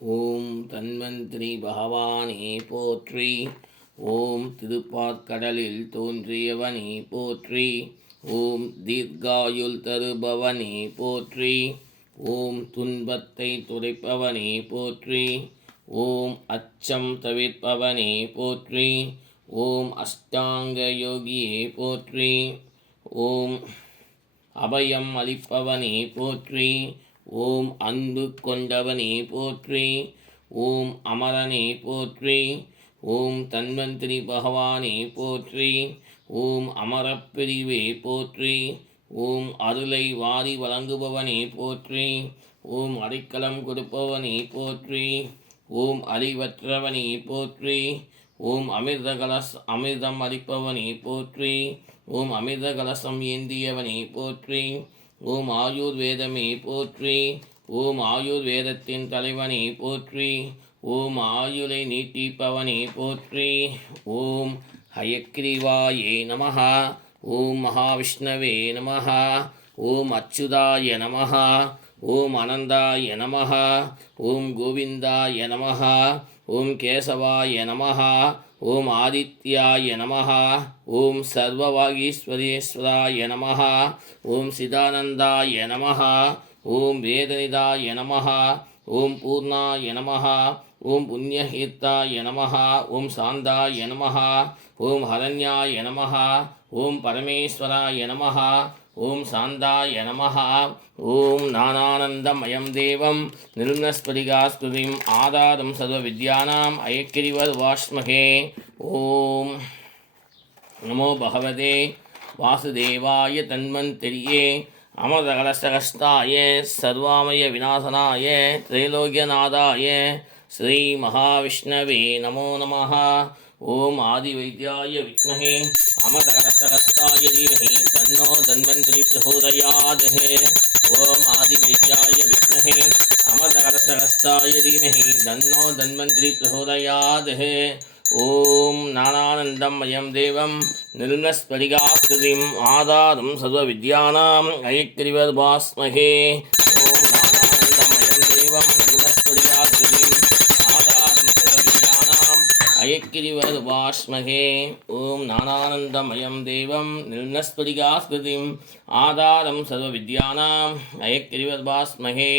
ஓம் தன்வந்திரி பகவானே போற்றி. ஓம் திருப்பாற்கடலில் தோன்றியவனே போற்றி. ஓம் தீர்காயுள் தருபவனே போற்றி. ஓம் துன்பத்தை துடைப்பவனே போற்றி. ஓம் அச்சம் தவிர்ப்பவனே போற்றி. ஓம் அஷ்டாங்க யோகியே போற்றி. ஓம் அபயம் அளிப்பவனே போற்றி. ஓம் அன்பு கொண்டவனே போற்றி. ஓம் அமரனே போற்றி. ஓம் தன்வந்திரி பகவானே போற்றி. ஓம் அமரப்பிரிவே போற்றி. ஓம் அருளை வாரி வழங்குபவனே போற்றி. ஓம் அடைக்கலம் கொடுப்பவனே போற்றி. ஓம் அறிவற்றவனே போற்றி. ஓம் அமிர்தம் அளிப்பவனே போற்றி. ஓம் அமிர்த கலசம் ஏந்தியவனே போற்றி. ஓம் ஆயுர்வேதமே போற்றி. ஓம் ஆயுர்வேதத்தின் தலைவனே போற்றி. ஓம் ஆயுளை நீட்டிப்பவனே போற்றி. ஓம் ஹயக்ரீவாயே நமஹ. ஓம் மகாவிஷ்ணவே நமஹ. ஓம் அச்சுதாய நமஹ. ஓம் அனந்தாய நமஹ. ஓம் கோவிந்தாய நமஹ. ஓம் கேசவாய நமஹ. ஓம் ஆதித்யாய நமஹ. ஓம் சர்வவாகீஸ்வரேஸ்வராய நமஹ. ஓம் சிதானந்தாய நமஹ. ஓம் வேதனிதாய நமஹ. ஓம் பூர்ணாய நமஹ. ஓம் புண்ணியஹீர்த்தாய நமஹ. ஓம் சாந்தாய நமஹ. ஓம் ஹரண்யாய நமஹ. ஓம் பரமேஸ்வராய நமஹ. ஓம் சாந்தாய நமஹ. ஓம் ஞானானந்தமயம் தேவம் நிர்மலஸ்படிகாஸ்துதிம் ஆதாரம் சர்வவித்யானாம் அயக்கிரிவர்வாஸ்மகே. ஓம் நமோ பகவதே வாசுதேவாய தன்வந்திரியே அமரகலசகஸ்தாய சர்வாமய விநாசனாய திரைலோக்கியநாதாய ஸ்ரீ மகாவிஷ்ணவே நமோ நமः. ஓம் ஆதிவைத்யாய வித்மஹே அமரகலசகஸ்தாய தீமஹி தன்னோ தன்வந்திரி பிரசோதயாத். ஓம் ஆதிவைத்யாய வித்மஹே அமரகலசகஸ்தாய தீமஹி தன்னோ தன்வந்திரி பிரசோதயாத். ஓம் ஞானானந்தமயம் தேவம் நிர்மலஸ்படிகாஸ்துதிம் ஆதாரம் சர்வவித்யானாம் அயக்கிரிவர்வாஸ்மகே. ஓம் ஞானானந்தமயம் தேவம் நிர்மலஸ்படிகாஸ்துதிம் ஆதாரம் சர்வவித்யானாம் அயக்கிரிவர்வாஸ்மகே. ஓம் ஞானானந்தமயம் தேவம் நிர்மலஸ்படிகாஸ்துதிம் ஆதாரம் சர்வவித்யானாம் அயக்கிரிவர்வாஸ்மகே.